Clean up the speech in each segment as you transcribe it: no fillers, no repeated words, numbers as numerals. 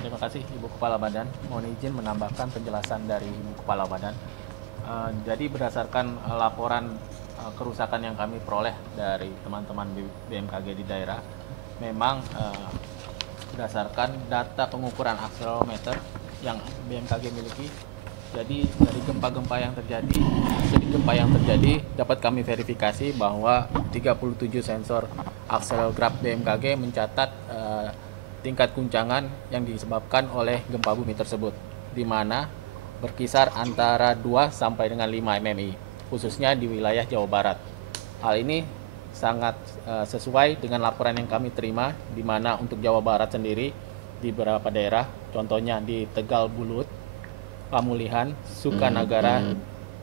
Terima kasih Ibu Kepala Badan. Mohon izin menambahkan penjelasan dari Ibu Kepala Badan. Jadi berdasarkan laporan kerusakan yang kami peroleh dari teman-teman BMKG di daerah, memang berdasarkan data pengukuran akselerometer yang BMKG miliki, jadi dari gempa-gempa yang terjadi dapat kami verifikasi bahwa 37 sensor akselerograf BMKG mencatat tingkat guncangan yang disebabkan oleh gempa bumi tersebut, di mana berkisar antara 2 sampai dengan 5 mmi, khususnya di wilayah Jawa Barat. Hal ini sangat sesuai dengan laporan yang kami terima, di mana untuk Jawa Barat sendiri di beberapa daerah, contohnya di Tegal Bulut, Pamulihan, Sukanagara,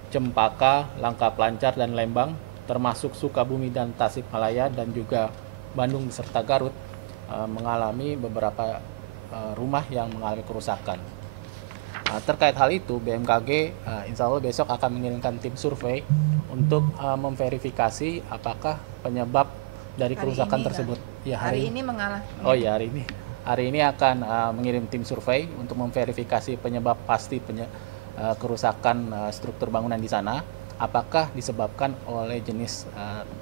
Cempaka, Langka Pelancar, dan Lembang, termasuk Sukabumi dan Tasikmalaya, dan juga Bandung serta Garut, mengalami beberapa rumah yang mengalami kerusakan. Terkait hal itu, BMKG insya Allah besok akan mengirimkan tim survei untuk memverifikasi apakah penyebab dari kerusakan tersebut. Ya, hari ini mengalami. Oh ya, hari ini akan mengirim tim survei untuk memverifikasi penyebab pasti kerusakan struktur bangunan di sana. Apakah disebabkan oleh jenis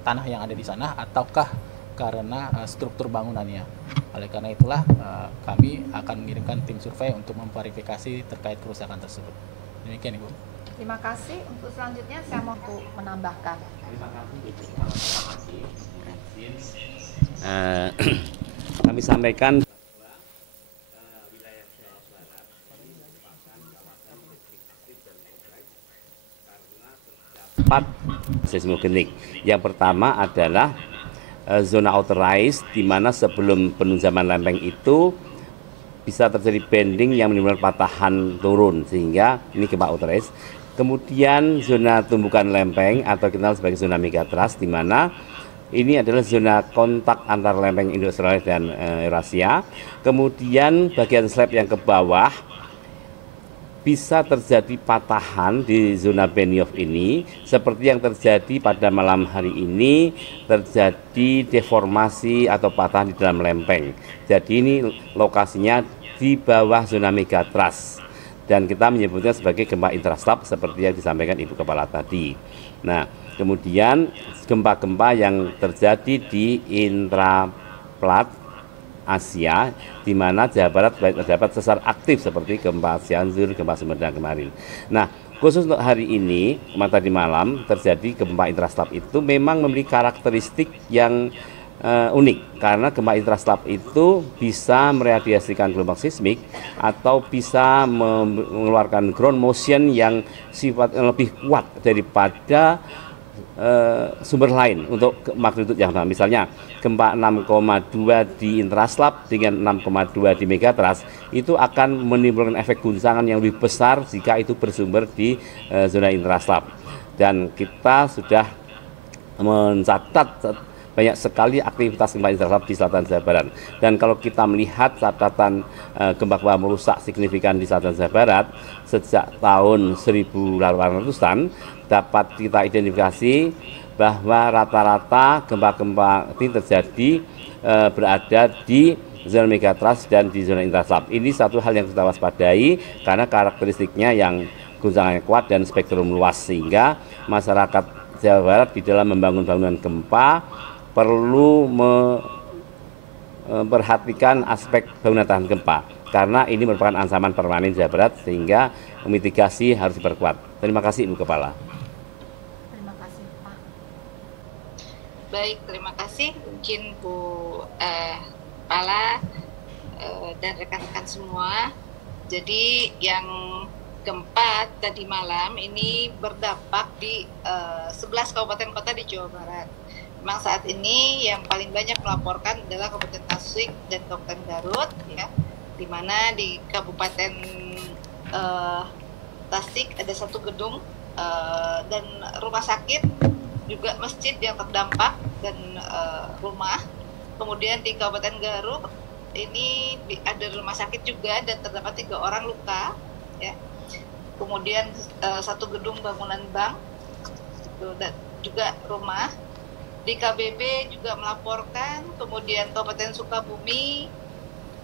tanah yang ada di sana ataukah karena struktur bangunannya. Oleh karena itulah kami akan mengirimkan tim survei untuk memverifikasi terkait kerusakan tersebut. Demikian Ibu. Terima kasih. Untuk selanjutnya saya mau menambahkan. Terima kasih. Kami sampaikan bahwa wilayah Jawa Barat ini merupakan kawasan listrik aktif dan kompleks karena terdapat seismogenik. Yang pertama adalah zona authorized, di mana sebelum penunjaman lempeng itu bisa terjadi bending yang menimbulkan patahan turun, sehingga ini gempa authorized. Kemudian zona tumbukan lempeng atau kita kenal sebagai zona megatrust, di mana ini adalah zona kontak antara lempeng Indo-Australia dan Eurasia. Kemudian bagian slab yang ke bawah bisa terjadi patahan di zona Benioff ini, seperti yang terjadi pada malam hari ini, terjadi deformasi atau patahan di dalam lempeng. Jadi ini lokasinya di bawah zona megatrust, dan kita menyebutnya sebagai gempa intraslab seperti yang disampaikan Ibu Kepala tadi. Nah, kemudian gempa-gempa yang terjadi di intraplat Asia, di mana Jawa Barat terdapat sesar aktif seperti gempa Cianjur, gempa Sumedang kemarin. Nah, khusus untuk hari ini, tadi malam terjadi gempa intraslab itu memang memiliki karakteristik yang unik, karena gempa intraslab itu bisa meradiasikan gelombang seismik atau bisa mengeluarkan ground motion yang sifatnya lebih kuat daripada sumber lain untuk magnitudo yang sama. Misalnya gempa 6,2 di intraslab dengan 6,2 di megatrust itu akan menimbulkan efek guncangan yang lebih besar jika itu bersumber di zona intraslab. Dan kita sudah mencatat banyak sekali aktivitas gempa intraslab di selatan Jawa Barat. Dan kalau kita melihat catatan gempa-gempa merusak signifikan di selatan Jawa Barat sejak tahun 1800-an, dapat kita identifikasi bahwa rata-rata gempa-gempa ini terjadi berada di zona megatrust dan di zona intraslab. Ini satu hal yang kita waspadai karena karakteristiknya yang guncangannya kuat dan spektrum luas, sehingga masyarakat Jawa Barat di dalam membangun bangunan gempa perlu memperhatikan aspek bangunan tahan gempa, karena ini merupakan ancaman permanen Jawa Barat, sehingga mitigasi harus diperkuat. Terima kasih Ibu Kepala. Terima kasih Pak. Baik, terima kasih mungkin Bu Kepala dan rekan-rekan semua. Jadi yang gempa tadi malam ini berdampak di 11 kabupaten kota di Jawa Barat. Memang saat ini yang paling banyak melaporkan adalah Kabupaten Tasik dan Kabupaten Garut, ya, di mana di Kabupaten Tasik ada satu gedung dan rumah sakit, juga masjid yang terdampak dan rumah. Kemudian di Kabupaten Garut ini ada rumah sakit juga dan terdapat 3 orang luka, ya. Kemudian satu gedung bangunan bank dan juga rumah. Di KBB juga melaporkan, kemudian Kabupaten Sukabumi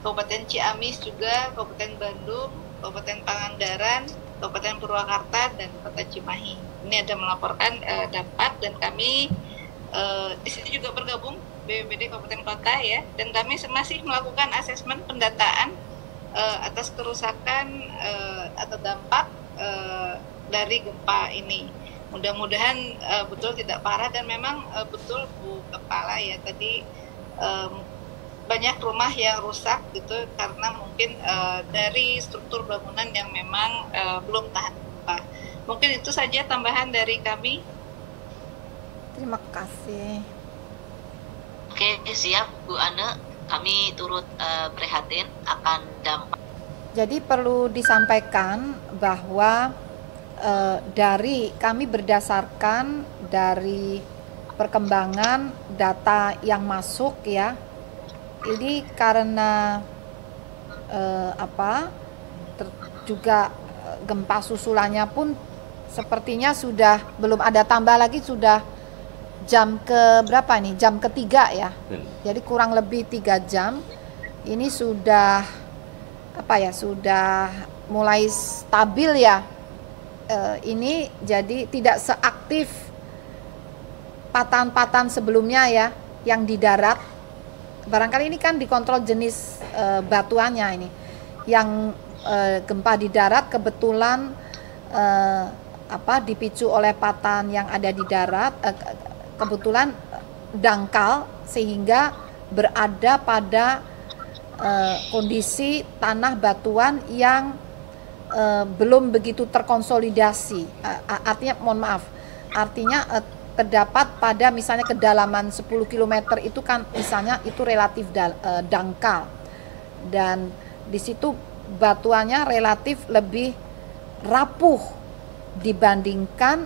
Kabupaten Ciamis juga, Kabupaten Bandung, Kabupaten Pangandaran, Kabupaten Purwakarta, dan Kota Cimahi. Ini ada melaporkan dampak, dan kami di sini juga bergabung BPBD Kabupaten Kota ya, dan kami masih melakukan asesmen pendataan atas kerusakan atau dampak dari gempa ini. Mudah-mudahan betul tidak parah, dan memang betul Bu Kepala ya tadi banyak rumah yang rusak gitu karena mungkin dari struktur bangunan yang memang belum tahan gempa. Mungkin itu saja tambahan dari kami. Terima kasih. Oke, siap Bu Ane. Kami turut prihatin akan dampak. Jadi perlu disampaikan bahwa dari kami berdasarkan dari perkembangan data yang masuk ya, ini karena juga gempa susulannya pun sepertinya sudah belum ada tambah lagi, sudah jam ke berapa nih? Jam ketiga ya. Jadi kurang lebih 3 jam. Ini sudah sudah mulai stabil ya. Ini jadi tidak seaktif patahan-patahan sebelumnya ya yang di darat. Barangkali ini kan dikontrol jenis batuannya ini. Yang gempa di darat kebetulan dipicu oleh patahan yang ada di darat, kebetulan dangkal sehingga berada pada kondisi tanah batuan yang belum begitu terkonsolidasi. Artinya terdapat pada misalnya kedalaman 10 km itu kan misalnya itu relatif dangkal, dan di situ batuannya relatif lebih rapuh dibandingkan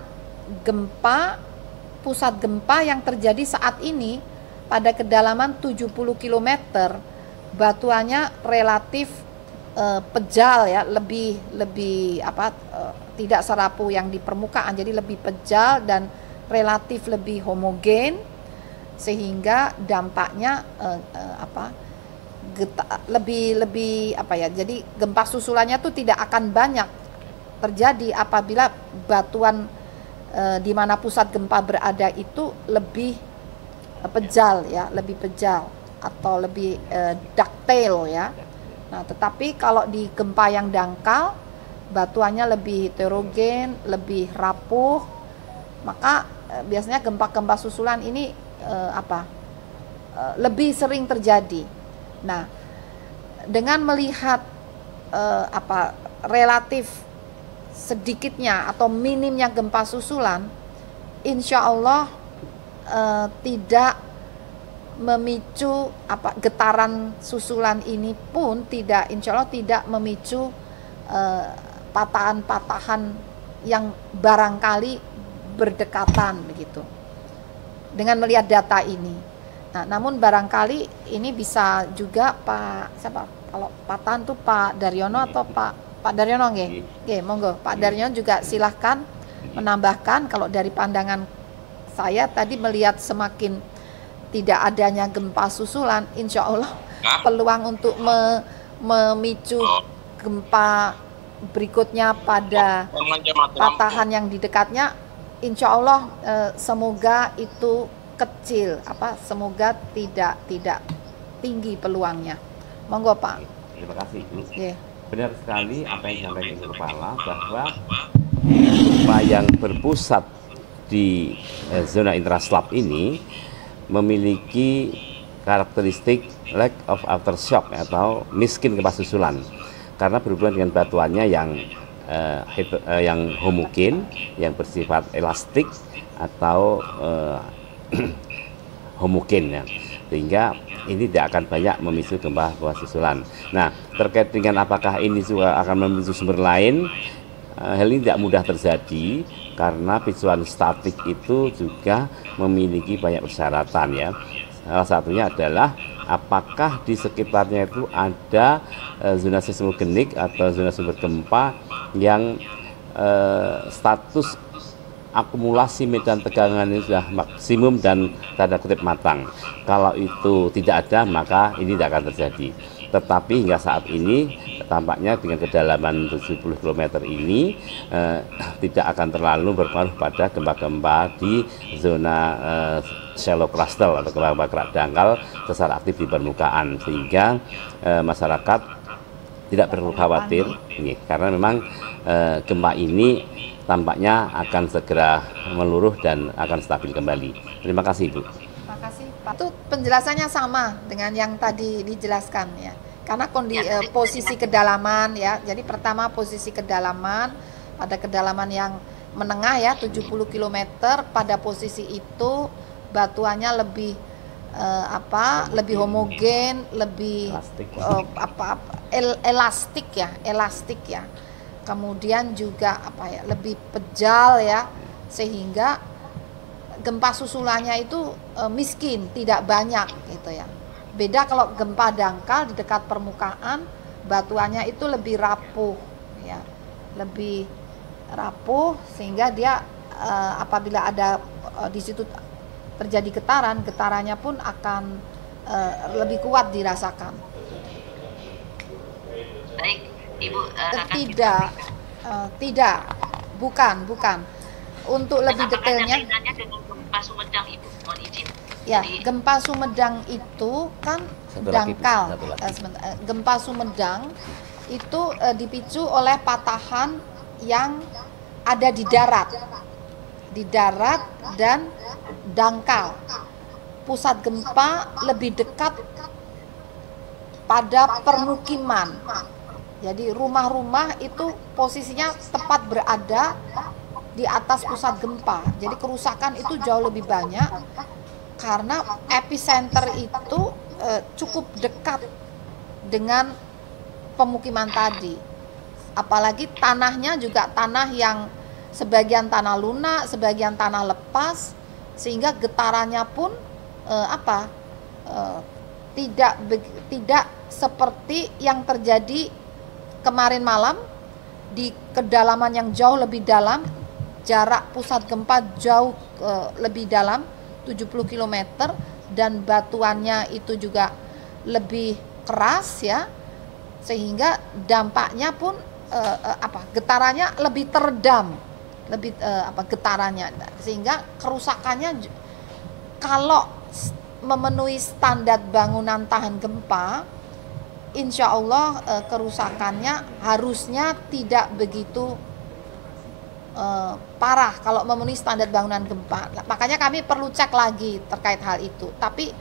pusat gempa yang terjadi saat ini pada kedalaman 70 km. Batuannya relatif pejal ya, lebih tidak serapuh yang di permukaan, jadi lebih pejal dan relatif lebih homogen, sehingga dampaknya jadi gempa susulannya tuh tidak akan banyak terjadi apabila batuan di mana pusat gempa berada itu lebih pejal ya, lebih pejal atau lebih ductile ya. Nah, tetapi kalau di gempa yang dangkal batuannya lebih heterogen, lebih rapuh, maka biasanya gempa-gempa susulan ini lebih sering terjadi. Nah, dengan melihat relatif sedikitnya atau minimnya gempa susulan, insya Allah tidak memicu getaran susulan ini pun tidak, insya Allah tidak memicu patahan-patahan yang barangkali berdekatan begitu dengan melihat data ini. Nah, namun barangkali ini bisa juga kalau patahan tuh Pak Daryono atau Pak Daryono nggih? Nggih, monggo Pak Daryono juga silahkan menambahkan. Kalau dari pandangan saya tadi melihat semakin tidak adanya gempa susulan, insya Allah peluang untuk memicu gempa berikutnya pada patahan yang di dekatnya, insya Allah semoga itu kecil, semoga tidak tinggi peluangnya. Monggo Pak. Terima kasih Bu. Yeah. Benar sekali apa yang disampaikan Ibu Kepala, bahwa gempa yang berpusat di zona intraslab ini memiliki karakteristik lack of aftershock atau miskin gempa susulan, karena berhubungan dengan batuannya yang homogen, yang bersifat elastik atau homogen ya, sehingga ini tidak akan banyak memicu gempa susulan. Nah, terkait dengan apakah ini juga akan memicu sumber lain, hal ini tidak mudah terjadi karena picuan statik itu juga memiliki banyak persyaratan ya. Salah satunya adalah apakah di sekitarnya itu ada zona seismogenik atau zona sumber gempa yang status akumulasi medan tegangan ini sudah maksimum dan tanda kutip matang. Kalau itu tidak ada, maka ini tidak akan terjadi. tetapi hingga saat ini tampaknya dengan kedalaman 70 km ini tidak akan terlalu berpengaruh pada gempa-gempa di zona shallow crustal atau gempa kerak dangkal sesar aktif di permukaan, sehingga masyarakat tidak perlu khawatir karena memang gempa ini tampaknya akan segera meluruh dan akan stabil kembali. Terima kasih, Bu. Terima kasih, Pak. Itu penjelasannya sama dengan yang tadi dijelaskan ya. Karena posisi kedalaman ya. Jadi pertama posisi kedalaman, pada kedalaman yang menengah ya 70 km, pada posisi itu batuannya lebih lebih homogen, lebih elastik ya. Kemudian juga lebih pejal ya, sehingga gempa susulannya itu miskin, tidak banyak gitu ya. Beda kalau gempa dangkal di dekat permukaan, batuannya itu lebih rapuh ya, lebih rapuh, sehingga dia apabila ada di situ terjadi getaran, getarannya pun akan lebih kuat dirasakan. Baik, Ibu. Tidak, bukan. Untuk lebih detailnya. Ada kaitannya dengan gempa Sumedang, Ibu. Mohon izin. Ya, gempa Sumedang itu kan dangkal. Gempa Sumedang itu dipicu oleh patahan yang ada di darat dan dangkal. Pusat gempa lebih dekat pada permukiman. Jadi rumah-rumah itu posisinya tepat berada di atas pusat gempa. Jadi kerusakan itu jauh lebih banyak karena epicenter itu cukup dekat dengan pemukiman tadi. Apalagi tanahnya juga tanah yang sebagian tanah lunak, sebagian tanah lepas, sehingga getarannya pun tidak seperti yang terjadi kemarin malam di kedalaman yang jauh lebih dalam, jarak pusat gempa jauh lebih dalam 70 km, dan batuannya itu juga lebih keras ya, sehingga dampaknya pun getarannya lebih teredam, getarannya, sehingga kerusakannya kalau memenuhi standar bangunan tahan gempa, insya Allah kerusakannya harusnya tidak begitu parah kalau memenuhi standar bangunan gempa. Makanya kami perlu cek lagi terkait hal itu. Tapi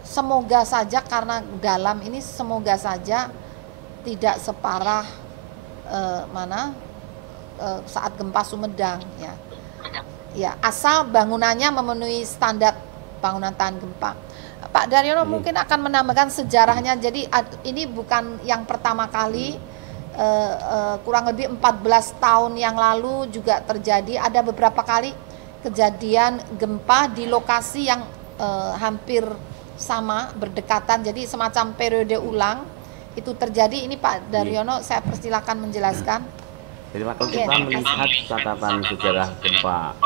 semoga saja, karena dalam ini semoga saja tidak separah saat gempa Sumedang ya. Ya, asal bangunannya memenuhi standar bangunan tahan gempa. Pak Daryono mungkin akan menambahkan sejarahnya. Jadi ini bukan yang pertama kali. Kurang lebih 14 tahun yang lalu juga terjadi, ada beberapa kali kejadian gempa di lokasi yang hampir sama, berdekatan, jadi semacam periode ulang itu terjadi. Ini Pak Daryono, saya persilakan menjelaskan. Jadi kalau kita melihat catatan sejarah gempa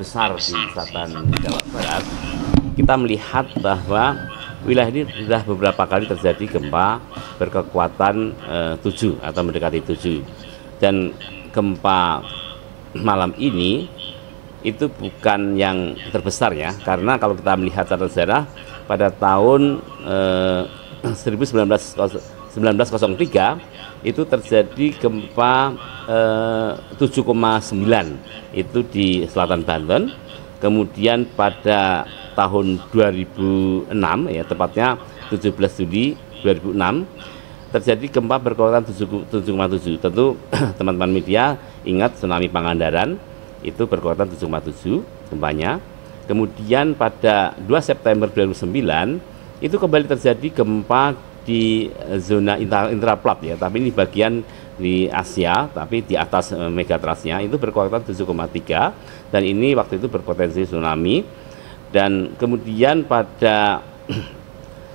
besar di selatan Jawa Barat, kita melihat bahwa wilayah ini sudah beberapa kali terjadi gempa berkekuatan 7 atau mendekati 7. Dan gempa malam ini itu bukan yang terbesar ya, karena kalau kita melihat catatan sejarah pada tahun 1903 itu terjadi gempa 7,9 itu di selatan Banten. Kemudian pada tahun 2006 ya, tepatnya 17 Juli 2006 terjadi gempa berkekuatan 7,7. Tentu teman-teman media ingat tsunami Pangandaran itu berkekuatan 7,7 gempanya. Kemudian pada 2 September 2009 itu kembali terjadi gempa di zona intraplat ya, tapi ini bagian di Asia, tapi di atas megatrasnya itu berkekuatan 7,3, dan ini waktu itu berpotensi tsunami. Dan kemudian pada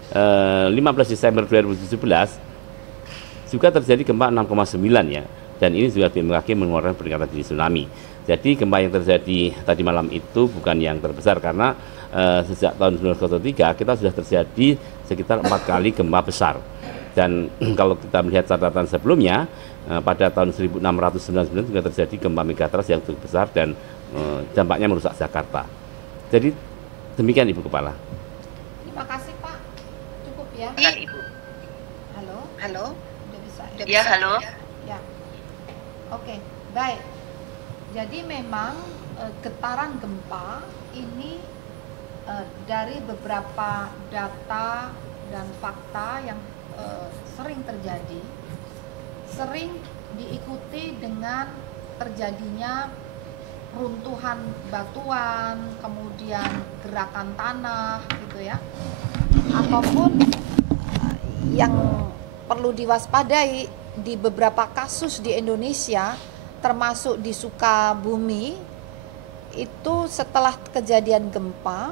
15 Desember 2017 juga terjadi gempa 6,9 ya, dan ini juga BMKG mengeluarkan peringatan dini tsunami. Jadi gempa yang terjadi tadi malam itu bukan yang terbesar karena sejak tahun 1903 kita sudah terjadi sekitar 4 kali gempa besar. Dan kalau kita melihat catatan sebelumnya, pada tahun 1699 juga terjadi gempa megatrust yang cukup besar dan dampaknya merusak Jakarta. Jadi demikian Ibu Kepala. Terima kasih Pak. Cukup ya. Silakan, Ibu. Halo. Halo. Udah bisa. Ya, halo. Ya. Oke, baik. Jadi memang getaran gempa ini dari beberapa data dan fakta yang sering terjadi, sering diikuti dengan terjadinya runtuhan batuan, kemudian gerakan tanah gitu ya, ataupun yang perlu diwaspadai di beberapa kasus di Indonesia termasuk di Sukabumi itu setelah kejadian gempa,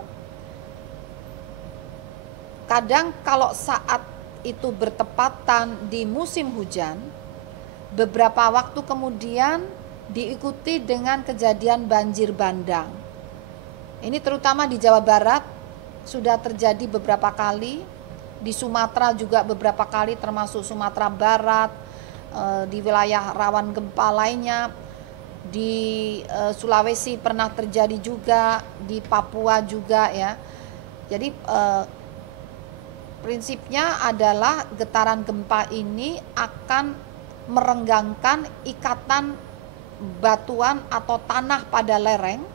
kadang kalau saat itu bertepatan di musim hujan, beberapa waktu kemudian diikuti dengan kejadian banjir bandang. Ini terutama di Jawa Barat sudah terjadi beberapa kali, di Sumatera juga beberapa kali termasuk Sumatera Barat, di wilayah rawan gempa lainnya, di Sulawesi pernah terjadi juga, di Papua juga ya. Jadi prinsipnya adalah getaran gempa ini akan merenggangkan ikatan batuan atau tanah pada lereng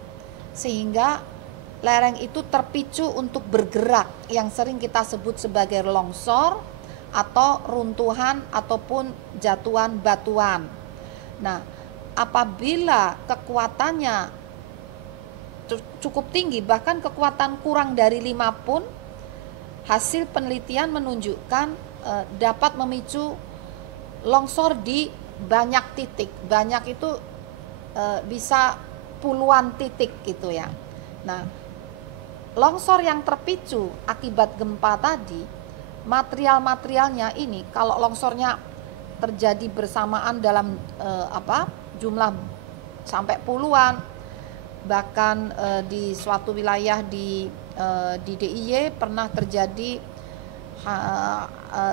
sehingga lereng itu terpicu untuk bergerak yang sering kita sebut sebagai longsor atau runtuhan ataupun jatuhan batuan. Nah, apabila kekuatannya cukup tinggi, bahkan kekuatan kurang dari 5 pun, hasil penelitian menunjukkan dapat memicu longsor di banyak titik. Banyak itu bisa puluhan titik gitu ya. Nah, longsor yang terpicu akibat gempa tadi, material-materialnya ini kalau longsornya terjadi bersamaan dalam jumlah sampai puluhan, bahkan di suatu wilayah di DIY pernah terjadi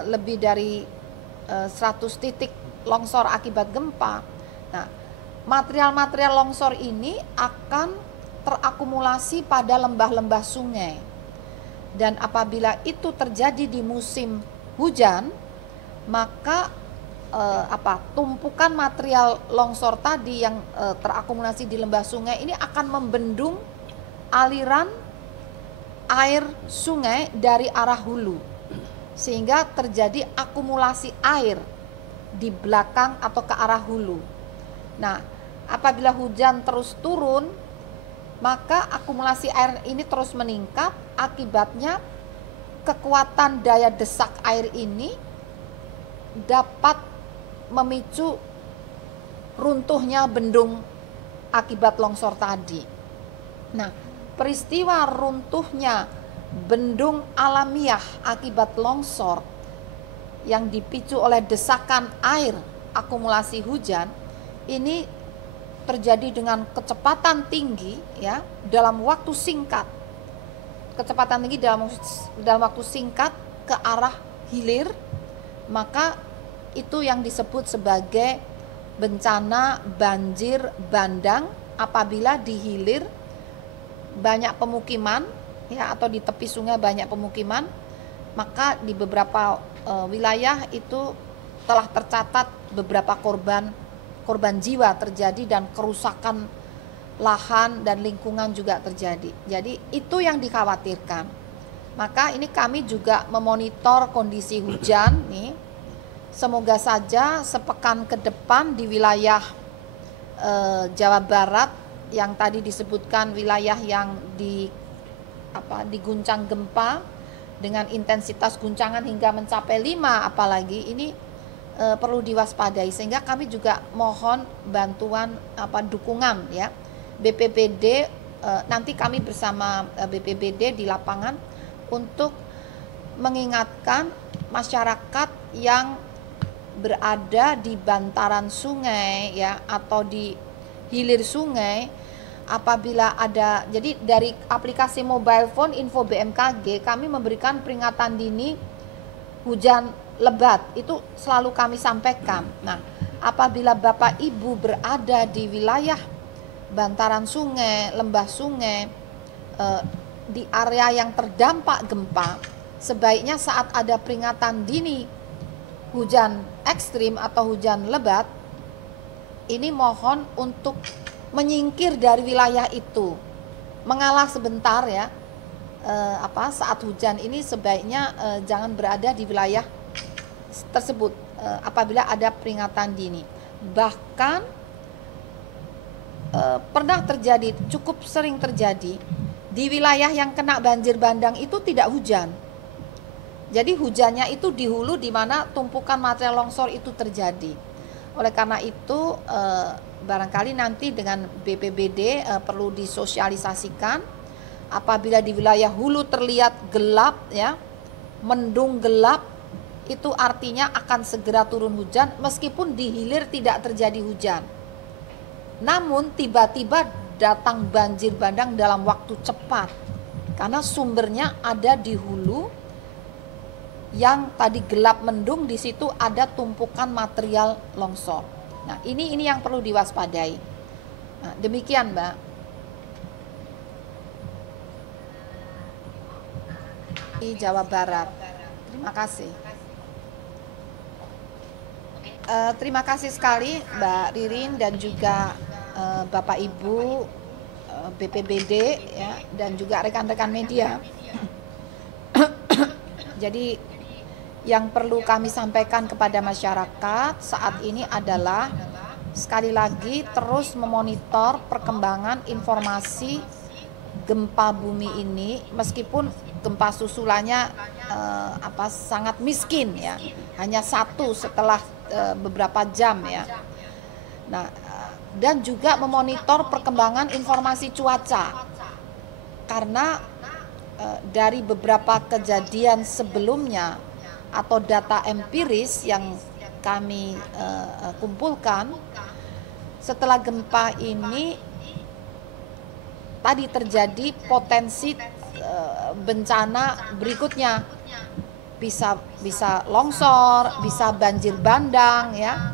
lebih dari 100 titik longsor akibat gempa. Nah, material-material longsor ini akan terakumulasi pada lembah-lembah sungai. Dan apabila itu terjadi di musim hujan, maka tumpukan material longsor tadi yang terakumulasi di lembah sungai ini akan membendung aliran air sungai dari arah hulu, sehingga terjadi akumulasi air di belakang atau ke arah hulu. Nah, apabila hujan terus turun, maka akumulasi air ini terus meningkat, akibatnya kekuatan daya desak air ini dapat memicu runtuhnya bendung akibat longsor tadi. Nah, peristiwa runtuhnya bendung alamiah akibat longsor yang dipicu oleh desakan air akumulasi hujan ini terjadi dengan kecepatan tinggi ya, dalam waktu singkat. Kecepatan tinggi dalam waktu singkat ke arah hilir, maka itu yang disebut sebagai bencana banjir bandang apabila di hilir banyak pemukiman ya, atau di tepi sungai banyak pemukiman, maka di beberapa wilayah itu telah tercatat beberapa korban jiwa terjadi dan kerusakan lahan dan lingkungan juga terjadi. Jadi itu yang dikhawatirkan. Maka ini kami juga memonitor kondisi hujan nih. Semoga saja sepekan ke depan di wilayah Jawa Barat yang tadi disebutkan wilayah yang diguncang gempa dengan intensitas guncangan hingga mencapai 5 apalagi ini perlu diwaspadai, sehingga kami juga mohon bantuan dukungan ya BPBD, nanti kami bersama BPBD di lapangan untuk mengingatkan masyarakat yang berada di bantaran sungai ya atau di hilir sungai, apabila ada, jadi dari aplikasi mobile phone Info BMKG kami memberikan peringatan dini hujan lebat, itu selalu kami sampaikan. Nah, apabila Bapak Ibu berada di wilayah bantaran sungai, lembah sungai, di area yang terdampak gempa, sebaiknya saat ada peringatan dini hujan ekstrim atau hujan lebat, ini mohon untuk menyingkir dari wilayah itu, mengalah sebentar ya. Saat hujan ini sebaiknya jangan berada di wilayah tersebut apabila ada peringatan dini. Bahkan pernah terjadi, cukup sering terjadi di wilayah yang kena banjir bandang itu tidak hujan. Jadi hujannya itu di hulu di mana tumpukan material longsor itu terjadi. Oleh karena itu barangkali nanti dengan BPBD perlu disosialisasikan, apabila di wilayah hulu terlihat gelap ya, mendung gelap, itu artinya akan segera turun hujan meskipun di hilir tidak terjadi hujan. Namun tiba-tiba datang banjir bandang dalam waktu cepat karena sumbernya ada di hulu yang tadi gelap mendung, di situ ada tumpukan material longsor. Nah, ini yang perlu diwaspadai. Nah, demikian, Mbak. Di Jawa Barat. Terima kasih. Terima kasih sekali Mbak Ririn dan juga Bapak Ibu BPBD ya, dan juga rekan-rekan media. Jadi yang perlu kami sampaikan kepada masyarakat saat ini adalah sekali lagi terus memonitor perkembangan informasi gempa bumi ini, meskipun gempa susulannya sangat miskin ya, hanya satu setelah beberapa jam ya. Nah, dan juga memonitor perkembangan informasi cuaca, karena dari beberapa kejadian sebelumnya atau data empiris yang kami kumpulkan, setelah gempa ini tadi terjadi potensi bencana berikutnya, bisa longsor, bisa banjir bandang ya,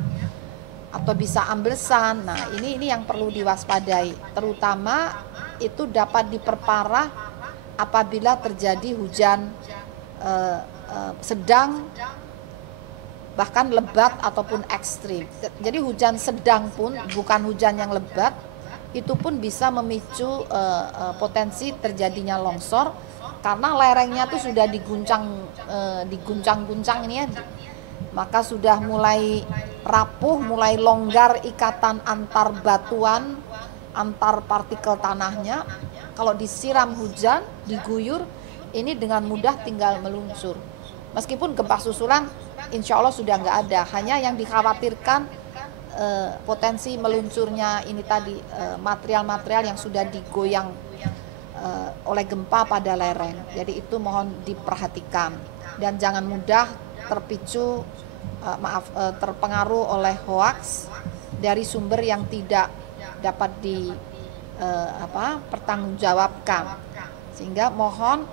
atau bisa amblesan. Nah, ini yang perlu diwaspadai, terutama itu dapat diperparah apabila terjadi hujan sedang, bahkan lebat ataupun ekstrim. Jadi hujan sedang pun, bukan hujan yang lebat, itu pun bisa memicu potensi terjadinya longsor, karena lerengnya tuh sudah diguncang-guncang ini ya, maka sudah mulai rapuh, mulai longgar ikatan antar batuan, antar partikel tanahnya. Kalau disiram hujan, diguyur, ini dengan mudah tinggal meluncur. Meskipun gempa susulan insya Allah sudah nggak ada, hanya yang dikhawatirkan potensi meluncurnya ini tadi, material-material yang sudah digoyang oleh gempa pada lereng. Jadi itu mohon diperhatikan dan jangan mudah terpicu, terpengaruh oleh hoaks dari sumber yang tidak dapat pertanggungjawabkan. Sehingga mohon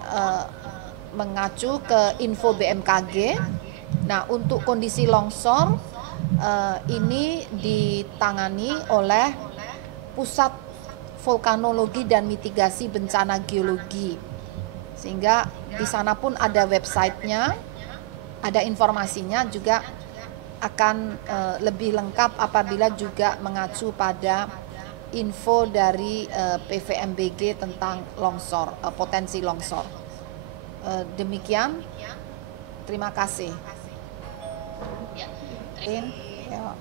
mengacu ke Info BMKG. Nah, untuk kondisi longsor ini ditangani oleh Pusat Vulkanologi dan Mitigasi Bencana Geologi, sehingga di sana pun ada websitenya, ada informasinya, juga akan lebih lengkap apabila juga mengacu pada info dari PVMBG tentang longsor, potensi longsor. Demikian, terima kasih. Ya.